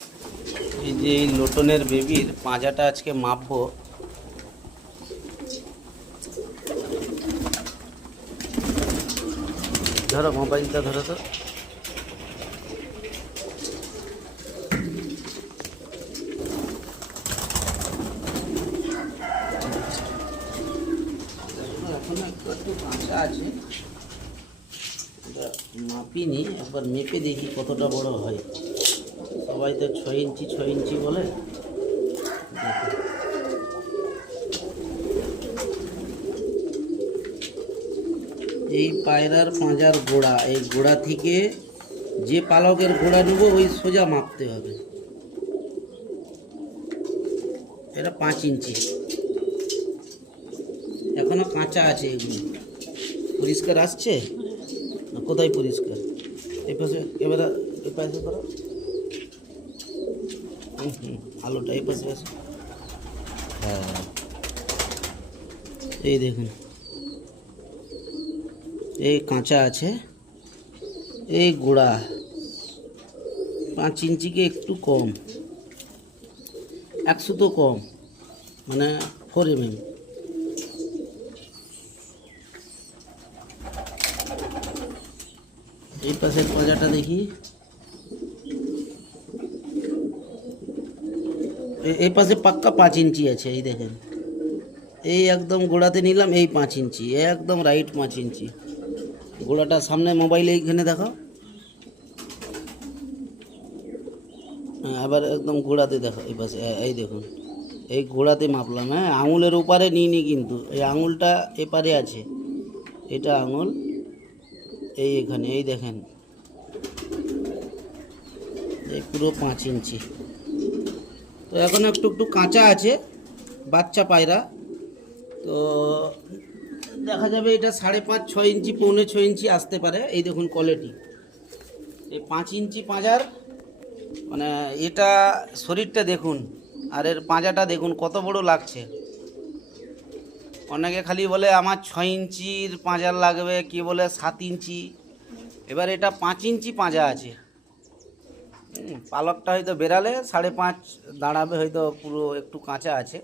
এই যে এই লোটনের বেবির পাঁজাটা আজকে মাপবো। ধরো মোবাইলটা ধরো তো। এখন একটু একটু কাঁচা আছে, মাপিনি, একবার মেপে দেখি কতটা বড় হয়। সবাই তো 6 ইঞ্চি 6 ইঞ্চি বলে। এই পায়রার পাঁজার গোড়া, এই গোড়া থেকে যে পালকের গোড়া নেব ওই সোজা মাপতে হবে। এটা 5 ইঞ্চি, এখনো কাঁচা আছে। এগুলো পরিষ্কার আসছে? কোথায় পরিষ্কার? এই পাশে ক্যামেরা, এই পাশে করো। আলোটা এই পাশে আছে। হ্যাঁ, এই দেখুন, এই কাঁচা আছে। এই গোড়া 5 ইঞ্চিকে একটু কম, 100 তো কম, মানে 4 mm। এই পাশের পাঁজাটা দেখি, এই পাশে পাক্কা 5 ইঞ্চি আছে। এই দেখেন, এই একদম গোড়াতে নিলাম, এই 5 ইঞ্চি, একদম রাইট 5 ইঞ্চি। গোড়াটা সামনে মোবাইলে এইখানে দেখো। হ্যাঁ, আবার একদম গোড়াতে দেখো, এই পাশে, এই দেখুন, এই গোড়াতে মাপলাম। হ্যাঁ, আঙুলের ওপারে নিইনি কিন্তু, এই আঙুলটা এপারে আছে, এটা আঙুল এই এখানে, এই দেখেন, এই পুরো 5 ইঞ্চি। তো এখন একটু একটু কাঁচা আছে, বাচ্চা পায়রা। তো দেখা যাবে এটা 5.5 6 ইঞ্চি, পৌনে 6 ইঞ্চি আসতে পারে। এই দেখুন কোয়ালিটি, এই 5 ইঞ্চি পাঁজার, মানে এটা শরীরটা দেখুন, আর এর পাঁজাটা দেখুন কত বড় লাগছে। অনেকে খালি বলে আমার 6 ইঞ্চির পাঁজার লাগবে, কি বলে 7 ইঞ্চি। এবার এটা 5 ইঞ্চি পাঁজা আছে। পালকটা হয়তো বেরালে 5.5 দাঁড়াবে, হয়তো পুরো একটু কাঁচা আছে।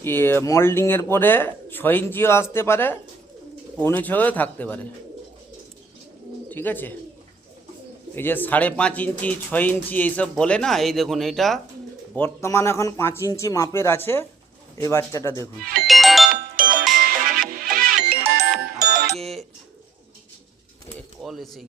কি মোল্ডিংয়ের পরে 6 ইঞ্চিও আসতে পারে, পৌনে 6ও থাকতে পারে। ঠিক আছে, এই যে 5.5 ইঞ্চি 6 ইঞ্চি এইসব বলে না, এই দেখুন এটা বর্তমান এখন 5 ইঞ্চি মাপের আছে। এই বাচ্চাটা দেখুন, আজকে কল এসে